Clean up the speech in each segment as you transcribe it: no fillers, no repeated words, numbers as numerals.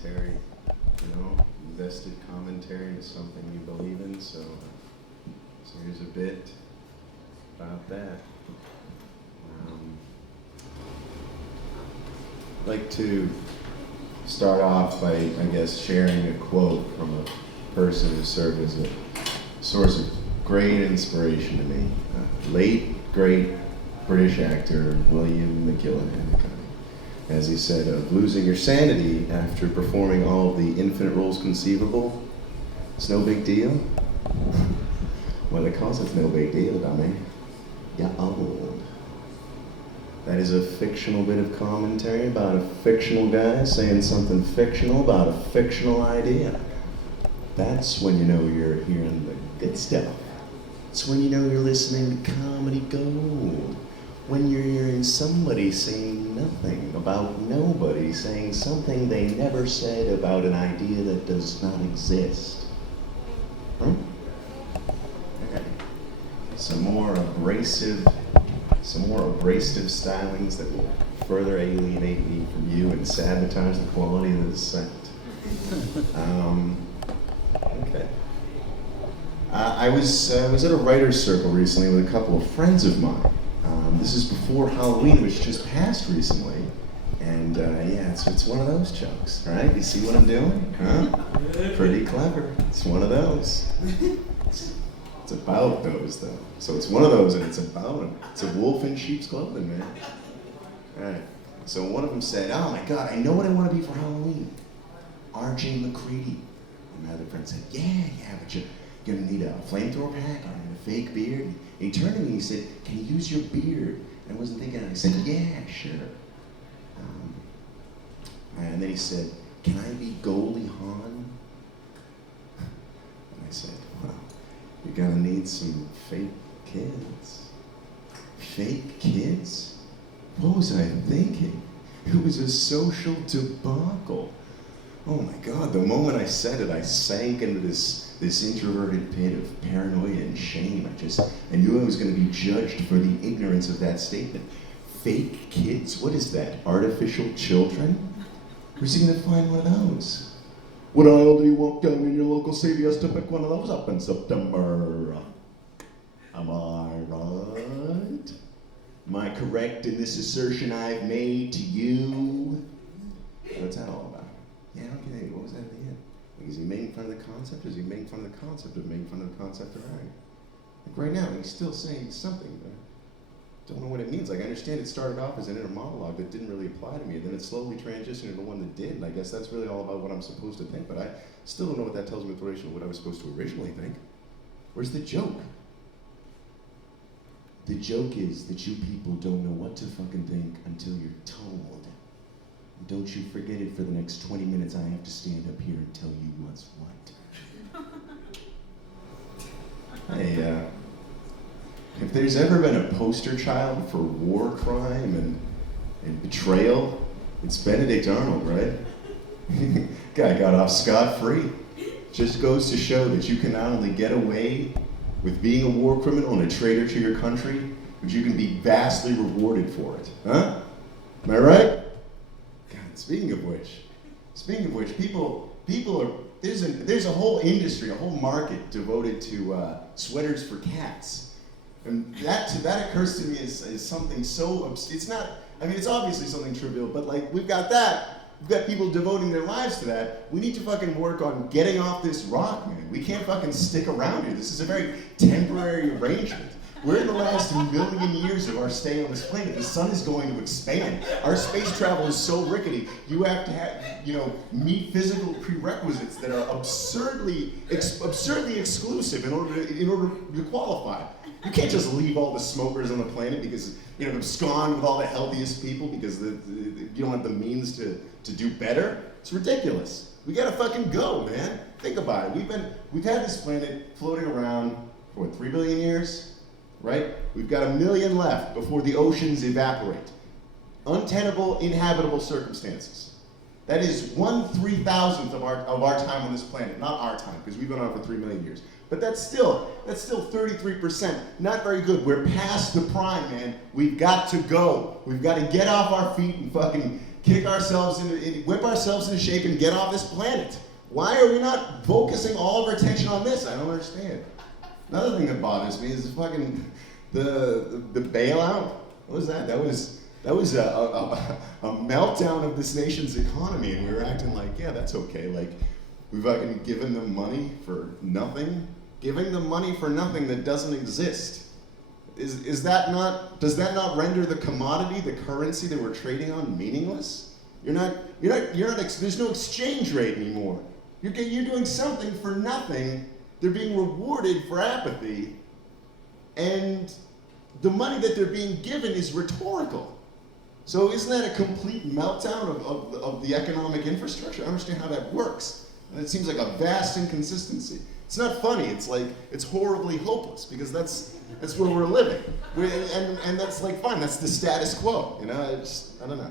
commentary, invested commentary into something you believe in. So here's a bit about that. I'd like to start off by, sharing a quote from a person who served as a source of great inspiration to me. Late, great British actor William McGillicuddy. As he said, of losing your sanity after performing all of the infinite roles conceivable, it's no big deal. Well, of course it's no big deal, dummy. You're old. That is a fictional bit of commentary about a fictional guy saying something fictional about a fictional idea. That's when you know you're hearing the good stuff. It's when you know you're listening to comedy gold. When you're hearing somebody saying nothing about nobody, saying something they never said about an idea that does not exist. Okay. Some more abrasive stylings that will further alienate me from you and sabotage the quality of this set. Okay. I was at a writer's circle recently with a couple of friends of mine. This is before Halloween, which just passed recently. And it's one of those jokes, right? You see what I'm doing? Huh? Pretty clever. It's one of those. It's about those, though. So it's one of those, and it's about them. It's a wolf in sheep's clothing, man. All right. So one of them said, "Oh my God, I know what I want to be for Halloween. R.J. McCready." And my other friend said, "Yeah, but you're gonna need a flamethrower pack and a fake beard." And he turned to me and he said, "Can you use your beard?" And I wasn't thinking. I said, "Yeah, sure." And then he said, "Can I be Goldie Hawn?" And I said, "Well, you're gonna need some fake kids." Fake kids? What was I thinking? It was a social debacle. Oh my God, the moment I said it, I sank into this introverted pit of paranoia and shame. I knew I was gonna be judged for the ignorance of that statement. Fake kids? What is that? Artificial children? Where's he gonna find one of those? What aisle do you walk down in your local CVS to pick one of those up in September? Am I right? Am I correct in this assertion I've made to you? What's that all about? Yeah, okay, what was that at the end? Is he making fun of the concept, or is he making fun of the concept of making fun of the concept of right? Like right now, he's still saying something, but I don't know what it means. Like I understand it started off as an inner monologue that didn't really apply to me, and then it slowly transitioned into one that did, and I guess that's really all about what I'm supposed to think, but I still don't know what that tells me with relation to what I was supposed to originally think. Where's the joke? The joke is that you people don't know what to fucking think until you're told. And don't you forget it for the next 20 minutes I have to stand up here and tell you what's what. Hey, if there's ever been a poster child for war crime and betrayal, it's Benedict Arnold, right? Guy got off scot-free. Just goes to show that you can not only get away with being a war criminal and a traitor to your country, but you can be vastly rewarded for it. Huh? Am I right? God, speaking of which, people are, there's a whole industry, a whole market devoted to sweaters for cats. And that occurs to me as something so, it's not, I mean, it's obviously something trivial, but like, we've got people devoting their lives to that. We need to fucking work on getting off this rock, man. We can't fucking stick around here. This is a very temporary arrangement. We're in the last million years of our stay on this planet. The sun is going to expand. Our space travel is so rickety, you have to meet physical prerequisites that are absurdly exclusive in order to qualify. You can't just leave all the smokers on the planet because, abscond with all the healthiest people because you don't have the means to do better. It's ridiculous. We gotta fucking go, man. Think about it. We've had this planet floating around for 3 billion years, right? We've got 1 million left before the oceans evaporate. Untenable, inhabitable circumstances. That is 1/3000th of our time on this planet. Not our time, because we've been on for 3 million years. But that's still 33%. Not very good. We're past the prime, man. We've got to go. We've got to get off our feet and fucking kick ourselves whip ourselves into shape and get off this planet. Why are we not focusing all of our attention on this? I don't understand. Another thing that bothers me is the bailout. What was that? That was a meltdown of this nation's economy, and we were acting like, yeah, that's okay. Like, we've fucking given them money for nothing. Giving them money for nothing that doesn't exist. Does that not render the commodity, the currency that we're trading on, meaningless? There's no exchange rate anymore. You're doing something for nothing. They're being rewarded for apathy, and the money that they're being given is rhetorical. So isn't that a complete meltdown of the economic infrastructure? I don't understand how that works. And it seems like a vast inconsistency. It's not funny. It's horribly hopeless, because that's where we're living. And that's like fine. That's the status quo. You know, I don't know.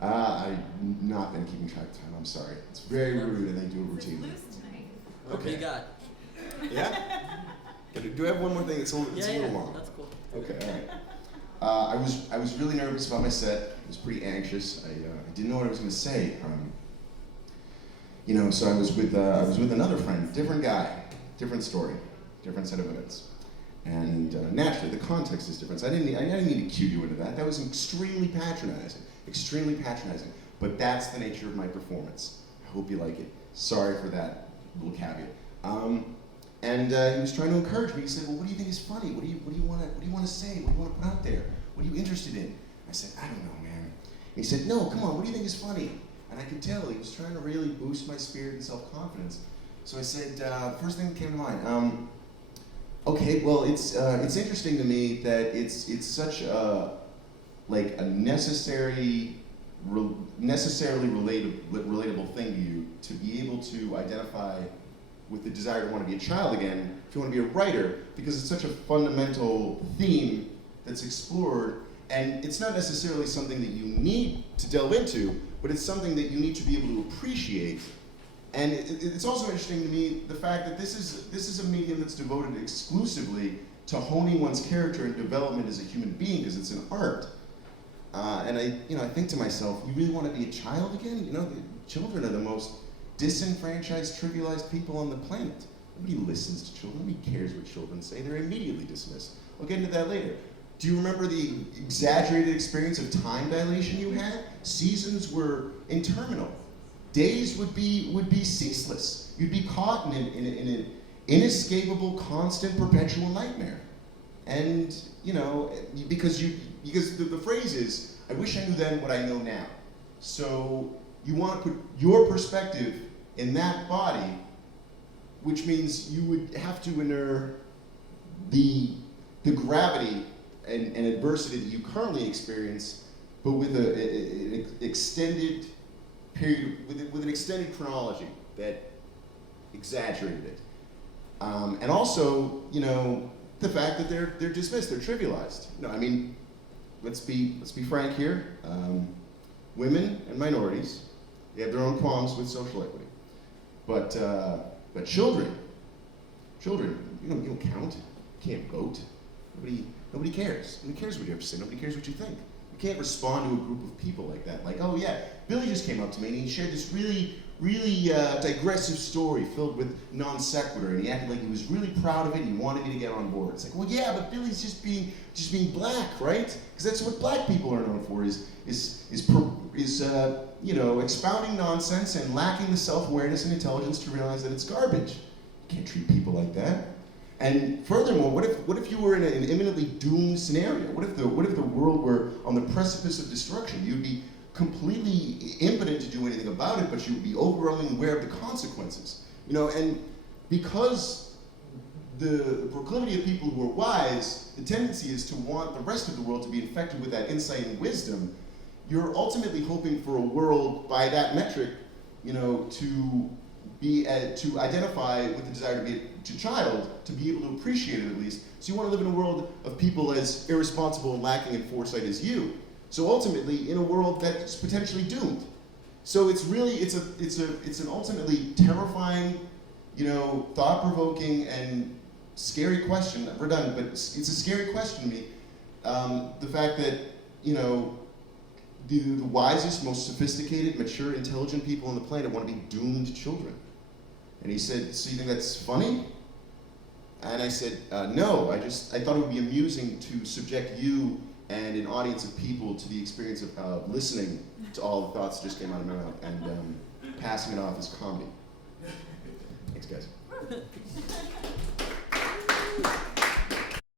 I've not been keeping track of time. I'm sorry. It's very rude, and I do it routinely. Okay. What do you got? Yeah? Do I have one more thing? It's a little long. That's cool. Okay, all right. I was really nervous about my set. I was pretty anxious. I didn't know what I was going to say. So I was with another friend, different guy, different story, different set of events, and naturally the context is different. So I didn't need to cue you into that. That was extremely patronizing. But that's the nature of my performance. I hope you like it. Sorry for that little caveat. And he was trying to encourage me. He said, "Well, what do you think is funny? What do you want to say? What do you want to put out there? What are you interested in?" I said, "I don't know, man." And he said, "No, come on. What do you think is funny?" And I could tell he was trying to really boost my spirit and self-confidence. So I said, first thing that came to mind. Okay, well, it's interesting to me that it's such a necessarily relatable thing to you to be able to identify with the desire to want to be a child again, if you want to be a writer, because it's such a fundamental theme that's explored, and it's not necessarily something that you need to delve into, but it's something that you need to be able to appreciate. And it's also interesting to me the fact that this is a medium that's devoted exclusively to honing one's character and development as a human being, because it's an art. And I think to myself, you really want to be a child again? Children are the most disenfranchised, trivialized people on the planet. Nobody listens to children. Nobody cares what children say. They're immediately dismissed. I'll get into that later. Do you remember the exaggerated experience of time dilation you had? Seasons were interminable. Days would be ceaseless. You'd be caught in an inescapable, constant, perpetual nightmare. And because the phrase is, "I wish I knew then what I know now." So you want to put your perspective in that body, which means you would have to endure the gravity and adversity that you currently experience, but with an extended period, with an extended chronology that exaggerated it, and also the fact that they're dismissed, they're trivialized. Let's be frank here. Women and minorities, they have their own qualms with social equity, but children, you don't count. You can't vote. Nobody cares. Nobody cares what you have to say. Nobody cares what you think. You can't respond to a group of people like that. Like, oh yeah, Billy just came up to me and he shared this really digressive story filled with non sequitur, and he acted like he was really proud of it and he wanted me to get on board. It's like, well, yeah, but Billy's just being black, right? Because that's what black people are known for, is expounding nonsense and lacking the self-awareness and intelligence to realize that it's garbage. You can't treat people like that. And furthermore, what if you were in an imminently doomed scenario? What if the world were on the precipice of destruction? You'd be completely impotent to do anything about it, but you would be overwhelmingly aware of the consequences. And because the proclivity of people who are wise, the tendency is to want the rest of the world to be infected with that insight and wisdom. You're ultimately hoping for a world by that metric, to identify with the desire to be a child, to be able to appreciate it at least. So you want to live in a world of people as irresponsible and lacking in foresight as you. So ultimately, in a world that's potentially doomed. So it's an ultimately terrifying, thought-provoking and scary question. I'm redundant, but it's a scary question to me. The fact that the wisest, most sophisticated, mature, intelligent people on the planet want to be doomed children. And he said, so you think that's funny? And I said, no, I thought it would be amusing to subject you and an audience of people to the experience of listening to all the thoughts that just came out of my mouth and passing it off as comedy. Thanks, guys.